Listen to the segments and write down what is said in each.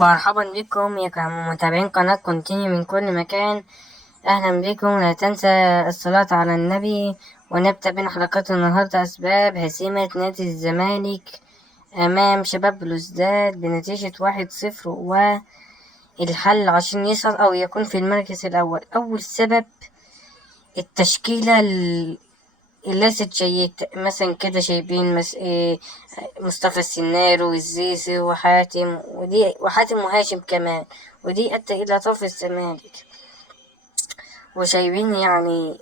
مرحبا بكم يا متابعين قناة كونتينيو من كل مكان. أهلا بكم. لا تنسى الصلاة على النبي. ونبدأ بين حلقات النهاردة أسباب هزيمة نادي الزمالك أمام شباب بلوزداد بنتيجة 1-0 والحل عشان يصعد أو يكون في المركز الأول. أول سبب التشكيلة ليست جيد، مثلا كده شايبين مصطفى السناري والزيزي وحاتم مهاجم كمان، ودي أدى إلى طرف الزمالك. وشايبين يعني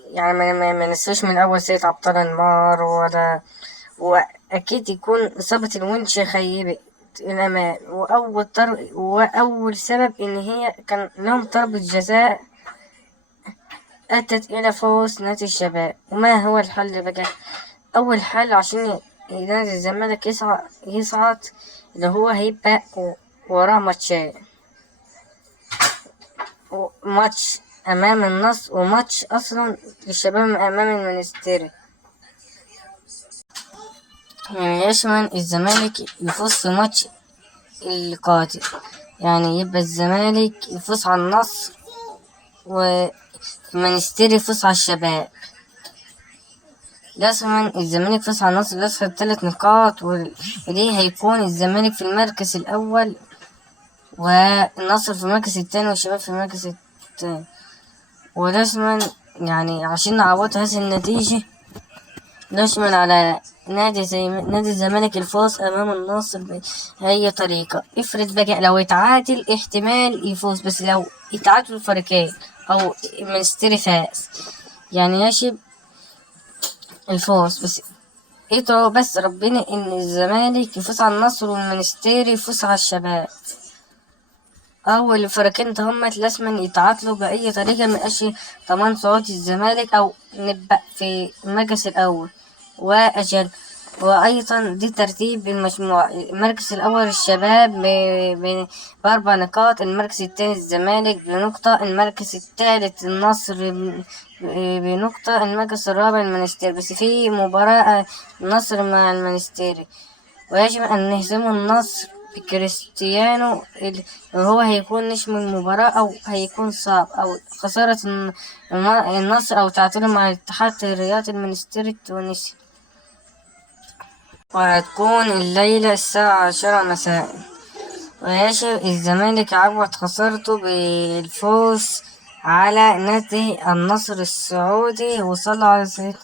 ما نسوش من أول سيد عبد الله النار وأكيد يكون إصابة الونش خيبت الأمان. وأول سبب إن هي كان لهم ضربة جزاء أدت إلى فوز نادي الشباب. وما هو الحل بقى؟ أول حل عشان نادي الزمالك يصعد اللي هو هيبقى وراه ماتش أمام النصر وماتش أصلا للشباب أمام المنستيري. يعني يشمل الزمالك يفوز في ماتش القادم، يعني يبقى الزمالك يفوز على النصر والمنستيري يفوز على الشباب. لازما الزمالك يفوز على النصر ياخد 3 نقاط ودي هيكون الزمالك في المركز الأول والنصر في المركز التاني والشباب في المركز التاني. ولازما يعني عشان نعوض هذه النتيجة لازما على نادي الزمالك الفوز أمام النصر بأي طريقة. افرض بقى لو يتعادل احتمال يفوز، بس لو يتعادلوا الفريقين أو المنستيري فاز يعني يجب الفوز. بس ادعوا بس ربنا ان الزمالك يفوز على النصر والمنستيري يفوز على الشباب، او الفريقين دهمت لازما يتعادلوا باي طريقه من اجل ضمان صعود الزمالك او نبقى في المركز الاول واجل. وايضا دي ترتيب المجموعة: المركز الاول الشباب ب4 نقاط، المركز الثاني الزمالك بنقطة، المركز الثالث النصر بنقطة، المركز الرابع المنستير. بس في مباراة النصر مع المنستيري ويجب ان نهزم النصر بكريستيانو اللي هو هيكون نجم المباراة أو هيكون صعب، أو خسارة النصر أو تعادله مع الاتحاد الرياضي المنستيري التونسي. وهتكون الليلة الساعة 10 مساء. ويجب الزمالك يعوض خسارته بالفوز على نادي النصر السعودي وصلوا على سيد